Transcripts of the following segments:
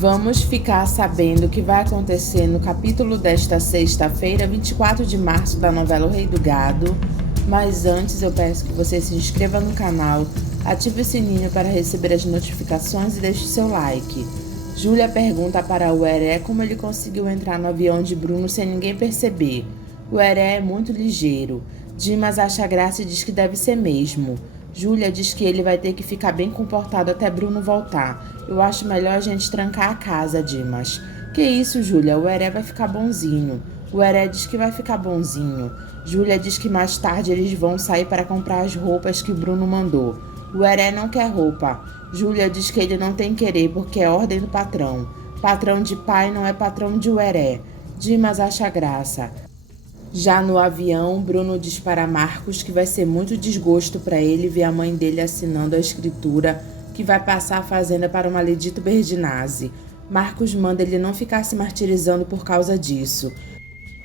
Vamos ficar sabendo o que vai acontecer no capítulo desta sexta-feira, 24 de março, da novela O Rei do Gado. Mas antes eu peço que você se inscreva no canal, ative o sininho para receber as notificações e deixe seu like. Júlia pergunta para o Heré como ele conseguiu entrar no avião de Bruno sem ninguém perceber. O Heré é muito ligeiro. Dimas acha graça e diz que deve ser mesmo. Júlia diz que ele vai ter que ficar bem comportado até Bruno voltar. Eu acho melhor a gente trancar a casa, Dimas. Que isso, Júlia? O Heré vai ficar bonzinho. O Heré diz que vai ficar bonzinho. Júlia diz que mais tarde eles vão sair para comprar as roupas que Bruno mandou. O Heré não quer roupa. Júlia diz que ele não tem querer porque é ordem do patrão. Patrão de pai não é patrão de Heré. Dimas acha graça. Já no avião, Bruno diz para Marcos que vai ser muito desgosto para ele ver a mãe dele assinando a escritura que vai passar a fazenda para o maledito Berdinazzi. Marcos manda ele não ficar se martirizando por causa disso.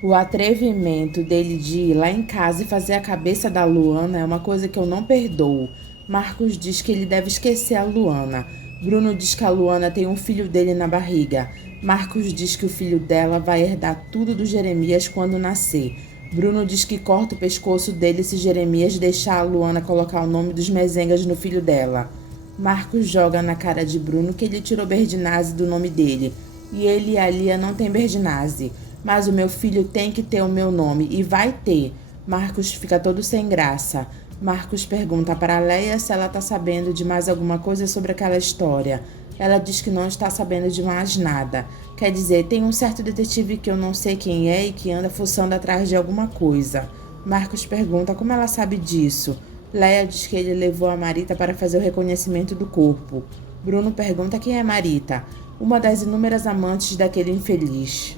O atrevimento dele de ir lá em casa e fazer a cabeça da Luana é uma coisa que eu não perdoo. Marcos diz que ele deve esquecer a Luana. Bruno diz que a Luana tem um filho dele na barriga. Marcos diz que o filho dela vai herdar tudo do Jeremias quando nascer. Bruno diz que corta o pescoço dele se Jeremias deixar a Luana colocar o nome dos Mezengas no filho dela. Marcos joga na cara de Bruno que ele tirou Berdinazzi do nome dele. E ele e a Lia não tem Berdinazzi. Mas o meu filho tem que ter o meu nome, e vai ter. Marcos fica todo sem graça. Marcos pergunta para Leia se ela está sabendo de mais alguma coisa sobre aquela história. Ela diz que não está sabendo de mais nada. Quer dizer, tem um certo detetive que eu não sei quem é e que anda fuçando atrás de alguma coisa. Marcos pergunta como ela sabe disso. Leia diz que ele levou a Marita para fazer o reconhecimento do corpo. Bruno pergunta quem é Marita, uma das inúmeras amantes daquele infeliz.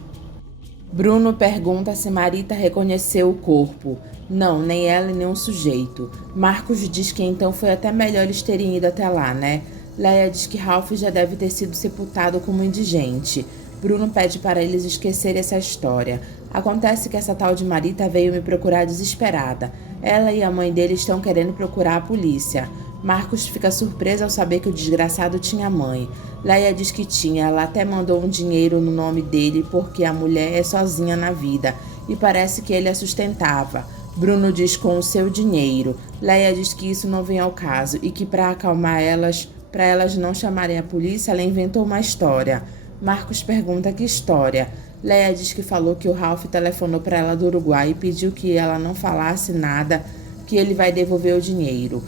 Bruno pergunta se Marita reconheceu o corpo. Não, nem ela e nem o sujeito. Marcos diz que então foi até melhor eles terem ido até lá, né? Leia diz que Ralph já deve ter sido sepultado como indigente. Bruno pede para eles esquecerem essa história. Acontece que essa tal de Marita veio me procurar desesperada. Ela e a mãe dele estão querendo procurar a polícia. Marcos fica surpreso ao saber que o desgraçado tinha mãe. Leia diz que tinha, ela até mandou um dinheiro no nome dele porque a mulher é sozinha na vida e parece que ele a sustentava. Bruno diz com o seu dinheiro. Leia diz que isso não vem ao caso e que para acalmar elas, para elas não chamarem a polícia, ela inventou uma história. Marcos pergunta que história. Leia diz que falou que o Ralph telefonou para ela do Uruguai e pediu que ela não falasse nada, que ele vai devolver o dinheiro.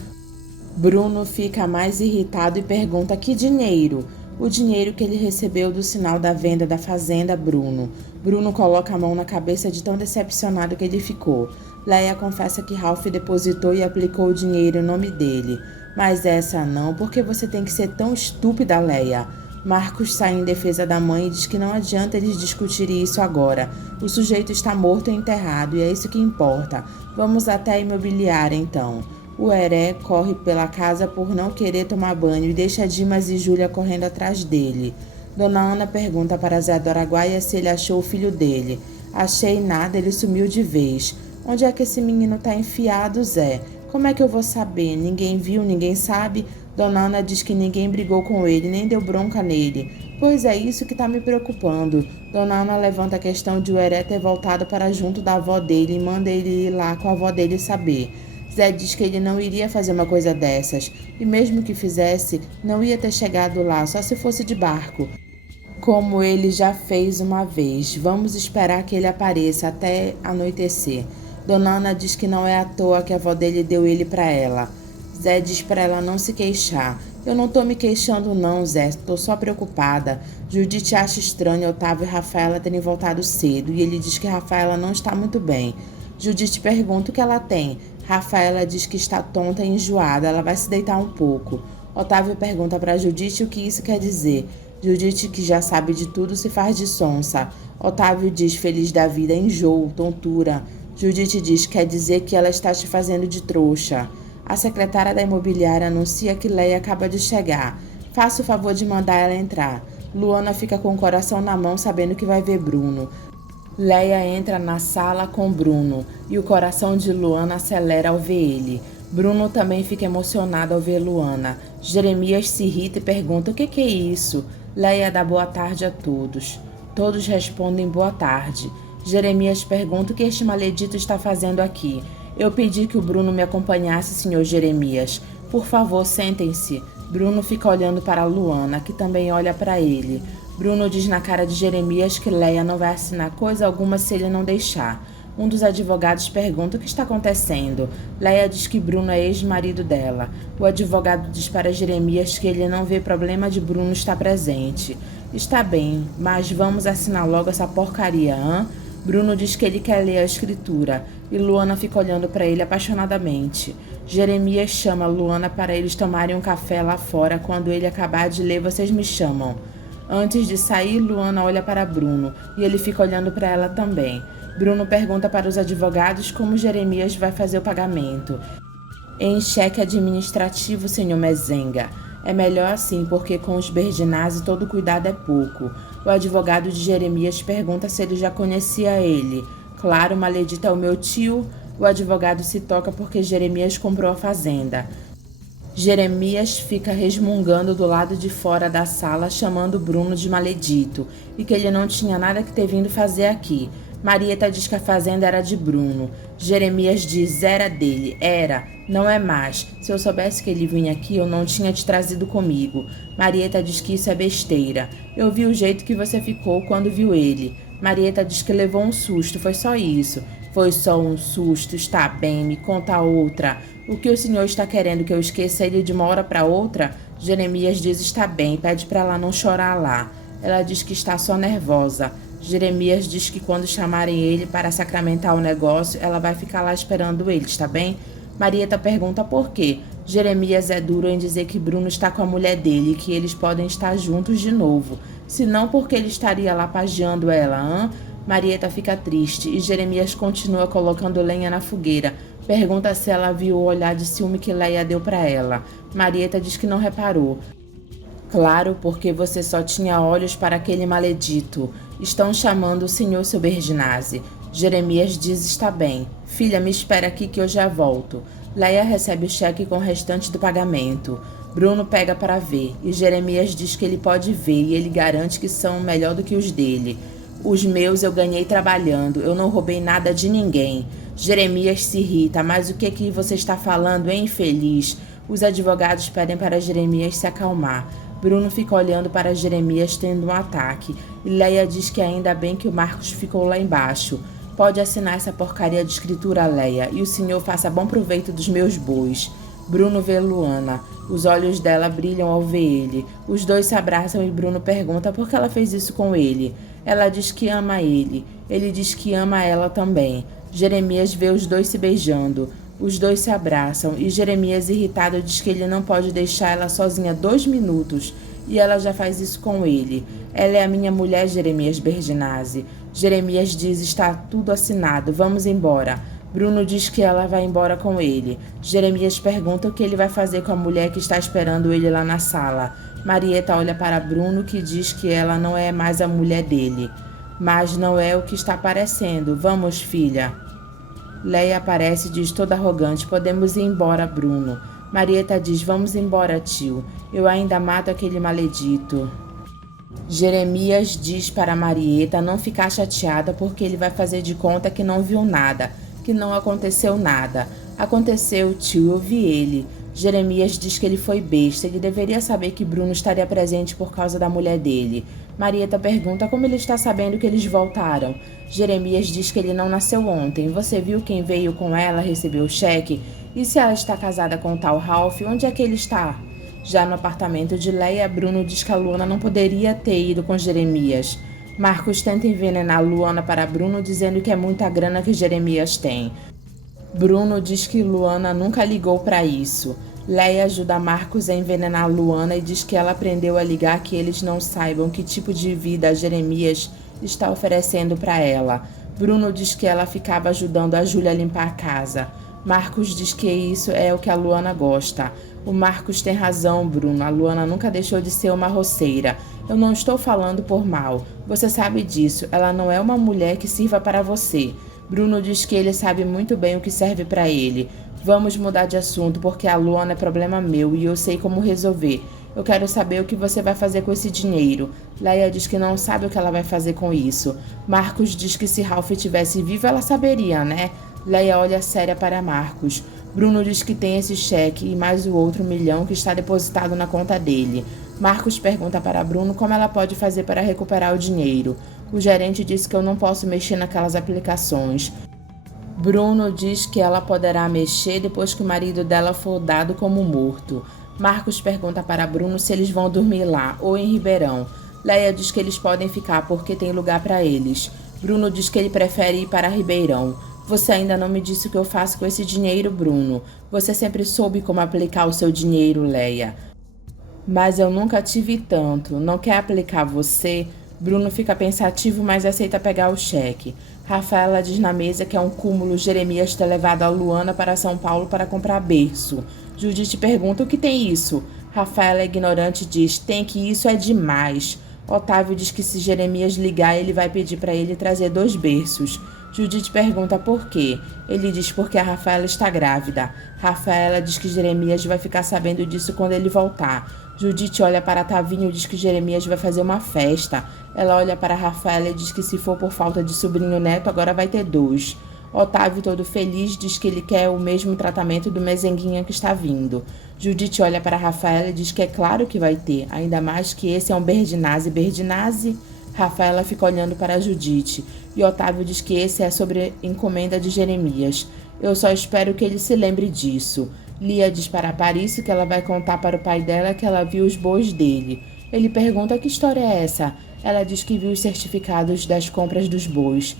Bruno fica mais irritado e pergunta que dinheiro? O dinheiro que ele recebeu do sinal da venda da fazenda, Bruno. Bruno coloca a mão na cabeça de tão decepcionado que ele ficou. Leia confessa que Ralph depositou e aplicou o dinheiro em nome dele. Mas essa não, porque você tem que ser tão estúpida, Leia. Marcos sai em defesa da mãe e diz que não adianta eles discutirem isso agora. O sujeito está morto e enterrado e é isso que importa. Vamos até a imobiliária então. O Heré corre pela casa por não querer tomar banho e deixa Dimas e Júlia correndo atrás dele. Dona Ana pergunta para Zé do Araguaia se ele achou o filho dele. Achei nada, ele sumiu de vez. Onde é que esse menino tá enfiado, Zé? Como é que eu vou saber? Ninguém viu, ninguém sabe? Dona Ana diz que ninguém brigou com ele, nem deu bronca nele. Pois é isso que tá me preocupando. Dona Ana levanta a questão de o Heré ter voltado para junto da avó dele e manda ele ir lá com a avó dele saber. Zé diz que ele não iria fazer uma coisa dessas, e mesmo que fizesse, não ia ter chegado lá, só se fosse de barco. Como ele já fez uma vez, vamos esperar que ele apareça até anoitecer. Dona Ana diz que não é à toa que a avó dele deu ele para ela. Zé diz para ela não se queixar. Eu não tô me queixando não, Zé, tô só preocupada. Judite acha estranho Otávio e Rafaela terem voltado cedo, e ele diz que Rafaela não está muito bem. Judite pergunta o que ela tem. Rafaela diz que está tonta e enjoada, ela vai se deitar um pouco. Otávio pergunta para Judite o que isso quer dizer. Judite, que já sabe de tudo, se faz de sonsa. Otávio diz feliz da vida, enjoo, tontura. Judite diz quer dizer que ela está te fazendo de trouxa. A secretária da imobiliária anuncia que Leia acaba de chegar. Faça o favor de mandar ela entrar. Luana fica com o coração na mão sabendo que vai ver Bruno. Leia entra na sala com Bruno e o coração de Luana acelera ao ver ele. Bruno também fica emocionado ao ver Luana. Jeremias se irrita e pergunta o que é isso. Leia dá boa tarde a todos. Todos respondem boa tarde. Jeremias pergunta o que este maledito está fazendo aqui. Eu pedi que o Bruno me acompanhasse, senhor Jeremias. Por favor, sentem-se. Bruno fica olhando para Luana, que também olha para ele. Bruno diz na cara de Jeremias que Leia não vai assinar coisa alguma se ele não deixar. Um dos advogados pergunta o que está acontecendo. Leia diz que Bruno é ex-marido dela. O advogado diz para Jeremias que ele não vê problema de Bruno estar presente. Está bem, mas vamos assinar logo essa porcaria, hã? Bruno diz que ele quer ler a escritura, e Luana fica olhando para ele apaixonadamente. Jeremias chama Luana para eles tomarem um café lá fora. Quando ele acabar de ler, vocês me chamam. Antes de sair, Luana olha para Bruno, e ele fica olhando para ela também. Bruno pergunta para os advogados como Jeremias vai fazer o pagamento. Em cheque administrativo, senhor Mezenga. É melhor assim, porque com os Berginazzi todo cuidado é pouco. O advogado de Jeremias pergunta se ele já conhecia ele. Claro, maledito é o meu tio. O advogado se toca porque Jeremias comprou a fazenda. Jeremias fica resmungando do lado de fora da sala, chamando Bruno de maledito, e que ele não tinha nada que ter vindo fazer aqui. Marieta diz que a fazenda era de Bruno. Jeremias diz, era dele. Era, não é mais. Se eu soubesse que ele vinha aqui, eu não tinha te trazido comigo. Marieta diz que isso é besteira. Eu vi o jeito que você ficou quando viu ele. Marieta diz que levou um susto, foi só isso. Foi só um susto, está bem, me conta outra. O que o senhor está querendo, que eu esqueça ele de uma hora para outra? Jeremias diz, está bem, pede para ela não chorar lá. Ela diz que está só nervosa. Jeremias diz que quando chamarem ele para sacramentar o negócio, ela vai ficar lá esperando ele, está bem? Marieta pergunta por quê. Jeremias é duro em dizer que Bruno está com a mulher dele e que eles podem estar juntos de novo. Se não, porque ele estaria lá pajeando ela, hã? Marieta fica triste e Jeremias continua colocando lenha na fogueira. Pergunta se ela viu o olhar de ciúme que Leia deu para ela. Marieta diz que não reparou. Claro, porque você só tinha olhos para aquele maledito. Estão chamando o senhor seu Berginazzi. Jeremias diz, está bem. Filha, me espera aqui que eu já volto. Leia recebe o cheque com o restante do pagamento. Bruno pega para ver, e Jeremias diz que ele pode ver e ele garante que são melhor do que os dele. Os meus eu ganhei trabalhando, eu não roubei nada de ninguém. Jeremias se irrita, mas o que você está falando, hein, infeliz? Os advogados pedem para Jeremias se acalmar. Bruno fica olhando para Jeremias tendo um ataque, e Leia diz que ainda bem que o Marcos ficou lá embaixo. Pode assinar essa porcaria de escritura, Leia, e o senhor faça bom proveito dos meus bois. Bruno vê Luana. Os olhos dela brilham ao ver ele. Os dois se abraçam e Bruno pergunta por que ela fez isso com ele. Ela diz que ama ele. Ele diz que ama ela também. Jeremias vê os dois se beijando. Os dois se abraçam e Jeremias, irritado, diz que ele não pode deixar ela sozinha 2 minutos e ela já faz isso com ele. Ela é a minha mulher, Jeremias Berginazzi. Jeremias diz, está tudo assinado, vamos embora. Bruno diz que ela vai embora com ele. Jeremias pergunta o que ele vai fazer com a mulher que está esperando ele lá na sala. Marieta olha para Bruno, que diz que ela não é mais a mulher dele. Mas não é o que está parecendo. Vamos, filha. Leia aparece e diz toda arrogante, podemos ir embora, Bruno. Marieta diz, vamos embora, tio. Eu ainda mato aquele maledito. Jeremias diz para Marieta não ficar chateada porque ele vai fazer de conta que não viu nada, que não aconteceu nada. Aconteceu, tio, eu vi ele. Jeremias diz que ele foi besta, ele deveria saber que Bruno estaria presente por causa da mulher dele. Marieta pergunta como ele está sabendo que eles voltaram. Jeremias diz que ele não nasceu ontem. Você viu quem veio com ela receber o cheque? E se ela está casada com o tal Ralph, onde é que ele está? Já no apartamento de Leia, Bruno diz que a Luana não poderia ter ido com Jeremias. Marcos tenta envenenar Luana para Bruno, dizendo que é muita grana que Jeremias tem. Bruno diz que Luana nunca ligou para isso. Leia ajuda Marcos a envenenar Luana e diz que ela aprendeu a ligar que eles não saibam que tipo de vida Jeremias está oferecendo para ela. Bruno diz que ela ficava ajudando a Júlia a limpar a casa. Marcos diz que isso é o que a Luana gosta. O Marcos tem razão, Bruno. A Luana nunca deixou de ser uma roceira. Eu não estou falando por mal. Você sabe disso. Ela não é uma mulher que sirva para você. Bruno diz que ele sabe muito bem o que serve para ele. Vamos mudar de assunto porque a Luana é problema meu e eu sei como resolver. Eu quero saber o que você vai fazer com esse dinheiro. Leia diz que não sabe o que ela vai fazer com isso. Marcos diz que se Ralph estivesse vivo, ela saberia, né? Leia olha séria para Marcos. Bruno diz que tem esse cheque e mais o outro 1 milhão que está depositado na conta dele. Marcos pergunta para Bruno como ela pode fazer para recuperar o dinheiro. O gerente disse que eu não posso mexer naquelas aplicações. Bruno diz que ela poderá mexer depois que o marido dela for dado como morto. Marcos pergunta para Bruno se eles vão dormir lá ou em Ribeirão. Leia diz que eles podem ficar porque tem lugar para eles. Bruno diz que ele prefere ir para Ribeirão. Você ainda não me disse o que eu faço com esse dinheiro, Bruno. Você sempre soube como aplicar o seu dinheiro, Leia. Mas eu nunca tive tanto. Não quer aplicar você? Bruno fica pensativo, mas aceita pegar o cheque. Rafaela diz na mesa que é um cúmulo Jeremias ter levado a Luana para São Paulo para comprar berço. Judite pergunta o que tem isso. Rafaela, ignorante, diz tem que isso é demais. Otávio diz que se Jeremias ligar, ele vai pedir para ele trazer 2 berços. Judite pergunta por quê. Ele diz porque a Rafaela está grávida. Rafaela diz que Jeremias vai ficar sabendo disso quando ele voltar. Judite olha para Tavinho e diz que Jeremias vai fazer uma festa. Ela olha para Rafaela e diz que se for por falta de sobrinho neto, agora vai ter 2. Otávio, todo feliz, diz que ele quer o mesmo tratamento do mezenguinha que está vindo. Judite olha para Rafaela e diz que é claro que vai ter, ainda mais que esse é um Berdinazzi. Berdinazzi? Rafaela fica olhando para Judite e Otávio diz que esse é sobre encomenda de Jeremias. Eu só espero que ele se lembre disso. Lia diz para Parício que ela vai contar para o pai dela que ela viu os bois dele. Ele pergunta que história é essa. Ela diz que viu os certificados das compras dos bois.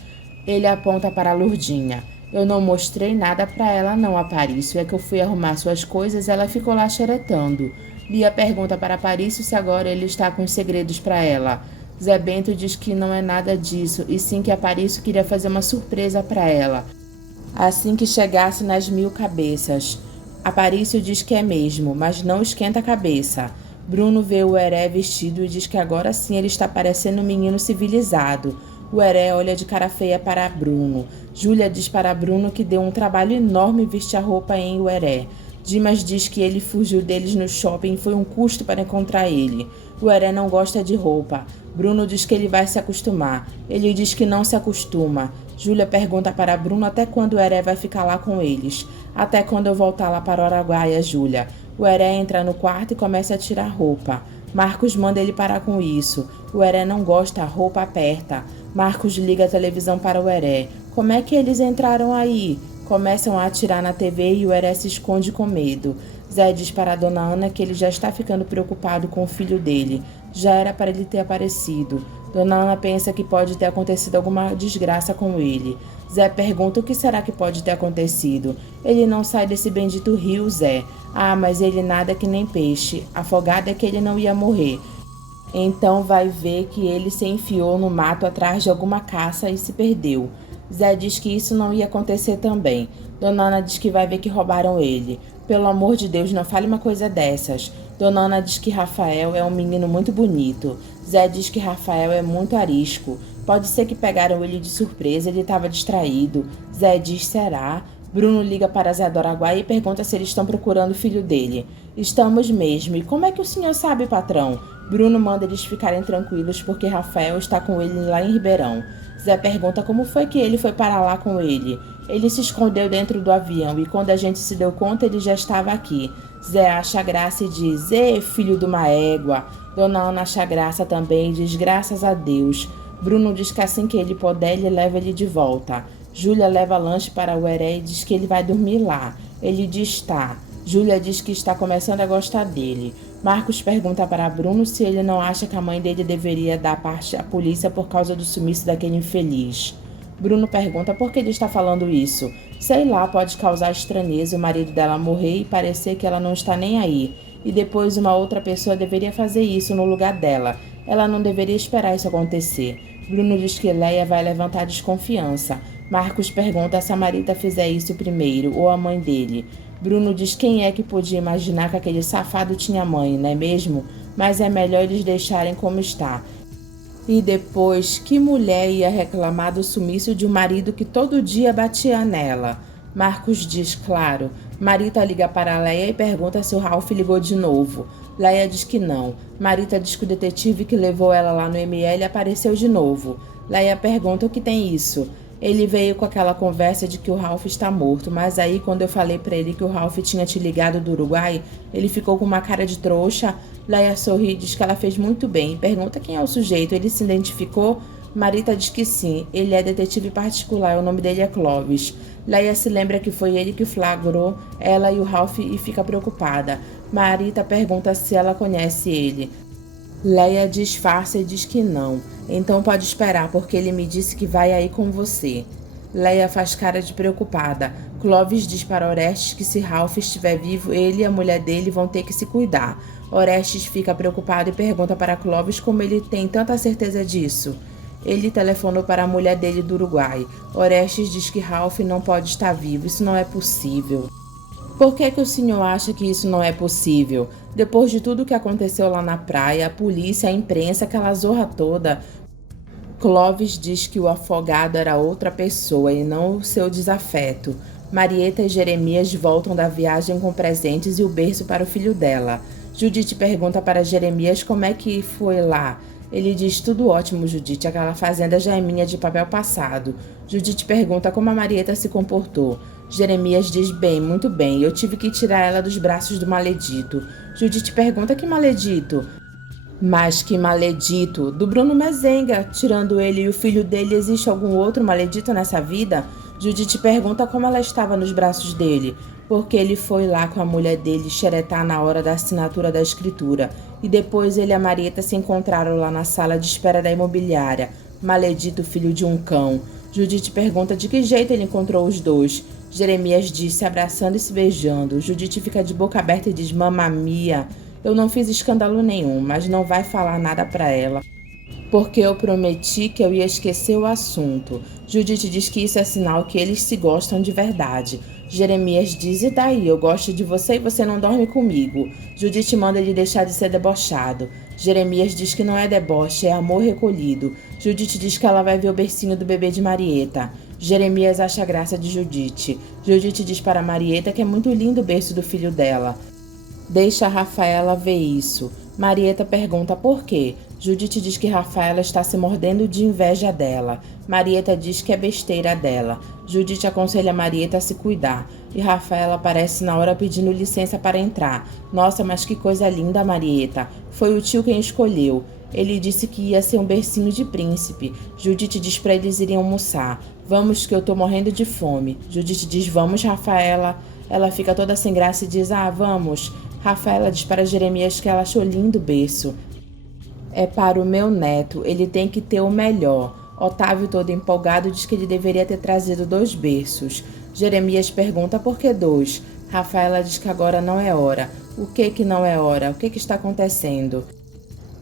Ele aponta para a Lourdinha. Eu não mostrei nada para ela não, Aparício. É que eu fui arrumar suas coisas e ela ficou lá xeretando. Lia pergunta para Aparício se agora ele está com segredos para ela. Zé Bento diz que não é nada disso, e sim que Aparício queria fazer uma surpresa para ela, assim que chegasse nas 1000 cabeças. Aparício diz que é mesmo, mas não esquenta a cabeça. Bruno vê o Heré vestido e diz que agora sim ele está parecendo um menino civilizado. O Heré olha de cara feia para Bruno. Júlia diz para Bruno que deu um trabalho enorme vestir a roupa em Ueré. Dimas diz que ele fugiu deles no shopping e foi um custo para encontrar ele. O Heré não gosta de roupa. Bruno diz que ele vai se acostumar. Ele diz que não se acostuma. Júlia pergunta para Bruno até quando o Heré vai ficar lá com eles. Até quando eu voltar lá para Araguaia, Júlia. O Heré entra no quarto e começa a tirar roupa. Marcos manda ele parar com isso. O Heré não gosta, a roupa aperta. Marcos liga a televisão para o Heré. Como é que eles entraram aí? Começam a atirar na TV e o Heré se esconde com medo. Zé diz para a dona Ana que ele já está ficando preocupado com o filho dele. Já era para ele ter aparecido. Dona Ana pensa que pode ter acontecido alguma desgraça com ele. Zé pergunta o que será que pode ter acontecido. Ele não sai desse bendito rio, Zé. Ah, mas ele nada que nem peixe. Afogado é que ele não ia morrer. Então vai ver que ele se enfiou no mato atrás de alguma caça e se perdeu. Zé diz que isso não ia acontecer também. Dona Ana diz que vai ver que roubaram ele. Pelo amor de Deus, não fale uma coisa dessas. Dona Ana diz que Rafael é um menino muito bonito. Zé diz que Rafael é muito arisco. Pode ser que pegaram ele de surpresa, ele estava distraído. Zé diz, será? Bruno liga para Zé do Araguaia e pergunta se eles estão procurando o filho dele. Estamos mesmo. E como é que o senhor sabe, patrão? Bruno manda eles ficarem tranquilos porque Rafael está com ele lá em Ribeirão. Zé pergunta como foi que ele foi parar lá com ele. Ele se escondeu dentro do avião e quando a gente se deu conta ele já estava aqui. Zé acha graça e diz, filho de uma égua. Dona Ana acha graça também e diz, graças a Deus. Bruno diz que assim que ele puder ele leva ele de volta. Júlia leva lanche para o Heré e diz que ele vai dormir lá. Ele diz tá. Júlia diz que está começando a gostar dele. Marcos pergunta para Bruno se ele não acha que a mãe dele deveria dar parte à polícia por causa do sumiço daquele infeliz. Bruno pergunta por que ele está falando isso. Sei lá, pode causar estranheza o marido dela morrer e parecer que ela não está nem aí. E depois uma outra pessoa deveria fazer isso no lugar dela. Ela não deveria esperar isso acontecer. Bruno diz que Leia vai levantar desconfiança. Marcos pergunta se a Marita fizer isso primeiro ou a mãe dele. Bruno diz quem é que podia imaginar que aquele safado tinha mãe, não é mesmo? Mas é melhor eles deixarem como está. E depois, que mulher ia reclamar do sumiço de um marido que todo dia batia nela? Marcos diz, claro. Marita liga para Leia e pergunta se o Ralph ligou de novo. Leia diz que não. Marita diz que o detetive que levou ela lá no ML apareceu de novo. Leia pergunta o que tem isso. Ele veio com aquela conversa de que o Ralph está morto, mas aí quando eu falei para ele que o Ralph tinha te ligado do Uruguai, ele ficou com uma cara de trouxa. Leia sorri e diz que ela fez muito bem. Pergunta quem é o sujeito, ele se identificou? Marita diz que sim, ele é detetive particular, o nome dele é Clovis. Leia se lembra que foi ele que flagrou ela e o Ralph e fica preocupada. Marita pergunta se ela conhece ele. Leia disfarça e diz que não. Então pode esperar, porque ele me disse que vai aí com você. Leia faz cara de preocupada. Clovis diz para Orestes que se Ralph estiver vivo, ele e a mulher dele vão ter que se cuidar. Orestes fica preocupado e pergunta para Clovis como ele tem tanta certeza disso. Ele telefonou para a mulher dele do Uruguai. Orestes diz que Ralph não pode estar vivo, isso não é possível. Por que o senhor acha que isso não é possível? Depois de tudo que aconteceu lá na praia, a polícia, a imprensa, aquela zorra toda. Clovis diz que o afogado era outra pessoa e não o seu desafeto. Marieta e Jeremias voltam da viagem com presentes e o berço para o filho dela. Judite pergunta para Jeremias como é que foi lá. Ele diz, tudo ótimo, Judite, aquela fazenda já é minha de papel passado. Judite pergunta como a Marieta se comportou. Jeremias diz, bem, muito bem, eu tive que tirar ela dos braços do maledito. Judite pergunta, que maledito? Mas que maledito? Do Bruno Mezenga. Tirando ele e o filho dele, existe algum outro maledito nessa vida? Judite pergunta como ela estava nos braços dele, porque ele foi lá com a mulher dele xeretar na hora da assinatura da escritura, e depois ele e a Marieta se encontraram lá na sala de espera da imobiliária. Maledito filho de um cão. Judite pergunta de que jeito ele encontrou os dois. Jeremias diz, se abraçando e se beijando. Judite fica de boca aberta e diz, mamma mia. Eu não fiz escândalo nenhum, mas não vai falar nada para ela, porque eu prometi que eu ia esquecer o assunto. Judite diz que isso é sinal que eles se gostam de verdade. Jeremias diz, e daí, eu gosto de você e você não dorme comigo. Judite manda ele deixar de ser debochado. Jeremias diz que não é deboche, é amor recolhido. Judite diz que ela vai ver o bercinho do bebê de Marieta. Jeremias acha graça de Judite. Judite diz para Marieta que é muito lindo o berço do filho dela. Deixa a Rafaela ver isso. Marieta pergunta por quê. Judite diz que Rafaela está se mordendo de inveja dela. Marieta diz que é besteira dela. Judite aconselha Marieta a se cuidar. E Rafaela aparece na hora pedindo licença para entrar. Nossa, mas que coisa linda, Marieta. Foi o tio quem escolheu. Ele disse que ia ser um bercinho de príncipe. Judite diz para eles irem almoçar. Vamos que eu tô morrendo de fome. Judite diz, vamos, Rafaela. Ela fica toda sem graça e diz, vamos. Rafaela diz para Jeremias que ela achou lindo o berço. É para o meu neto, ele tem que ter o melhor. Otávio, todo empolgado, diz que ele deveria ter trazido 2 berços. Jeremias pergunta por que 2. Rafaela diz que agora não é hora. O que não é hora? O que está acontecendo?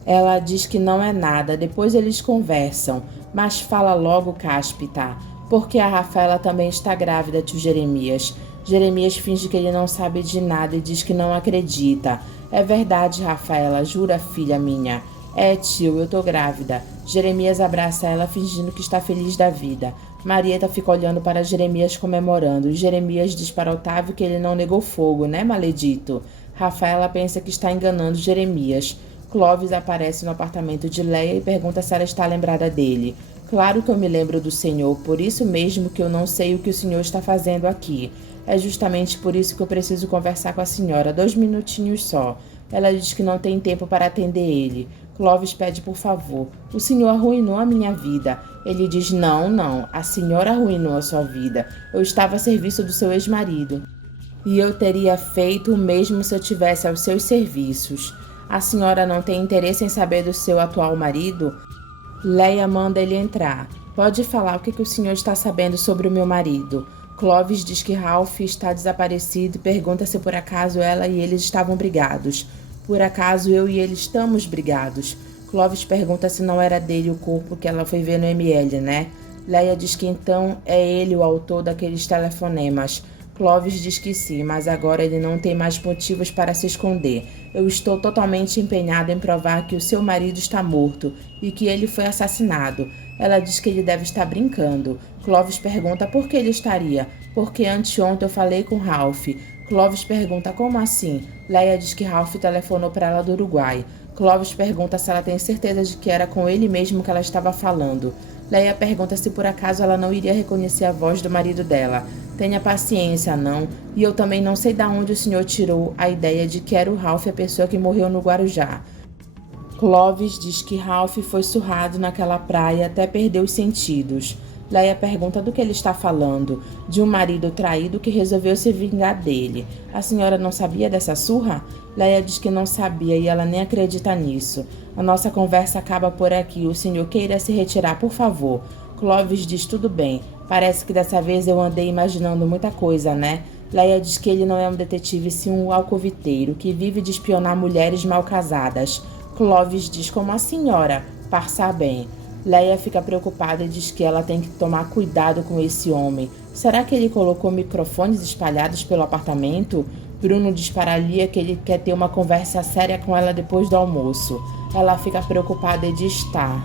Ela diz que não é nada, depois eles conversam. Mas fala logo, Cáspita. Porque a Rafaela também está grávida, tio Jeremias. Jeremias finge que ele não sabe de nada e diz que não acredita. É verdade, Rafaela, jura, filha minha. É, tio, eu tô grávida. Jeremias abraça ela fingindo que está feliz da vida. Marieta fica olhando para Jeremias comemorando. Jeremias diz para Otávio que ele não negou fogo, né, maledito? Rafaela pensa que está enganando Jeremias. Clovis aparece no apartamento de Leia e pergunta se ela está lembrada dele. Claro que eu me lembro do senhor, por isso mesmo que eu não sei o que o senhor está fazendo aqui. É justamente por isso que eu preciso conversar com a senhora, 2 minutinhos só. Ela diz que não tem tempo para atender ele. Clovis pede por favor. O senhor arruinou a minha vida. Ele diz, não, a senhora arruinou a sua vida. Eu estava a serviço do seu ex-marido. E eu teria feito o mesmo se eu tivesse aos seus serviços. A senhora não tem interesse em saber do seu atual marido? Leia manda ele entrar. Pode falar o que o senhor está sabendo sobre o meu marido. Clovis diz que Ralph está desaparecido e pergunta se por acaso ela e eles estavam brigados. Por acaso eu e ele estamos brigados? Clovis pergunta se não era dele o corpo que ela foi ver no ML, né? Leia diz que então é ele o autor daqueles telefonemas. Clovis diz que sim, mas agora ele não tem mais motivos para se esconder. Eu estou totalmente empenhada em provar que o seu marido está morto e que ele foi assassinado. Ela diz que ele deve estar brincando. Clovis pergunta por que ele estaria. Porque anteontem eu falei com Ralph. Clovis pergunta como assim? Leia diz que Ralph telefonou para ela do Uruguai. Clovis pergunta se ela tem certeza de que era com ele mesmo que ela estava falando. Leia pergunta se por acaso ela não iria reconhecer a voz do marido dela. Tenha paciência, não. E eu também não sei de onde o senhor tirou a ideia de que era o Ralph a pessoa que morreu no Guarujá. Clovis diz que Ralph foi surrado naquela praia até perder os sentidos. Leia pergunta do que ele está falando. De um marido traído que resolveu se vingar dele. A senhora não sabia dessa surra? Leia diz que não sabia e ela nem acredita nisso. A nossa conversa acaba por aqui. O senhor queira se retirar, por favor. Clovis diz tudo bem. Parece que dessa vez eu andei imaginando muita coisa, né? Leia diz que ele não é um detetive, sim um alcoviteiro, que vive de espionar mulheres mal casadas. Clovis diz como a senhora, passar bem. Leia fica preocupada e diz que ela tem que tomar cuidado com esse homem. Será que ele colocou microfones espalhados pelo apartamento? Bruno diz para Lia que ele quer ter uma conversa séria com ela depois do almoço. Ela fica preocupada e diz tá.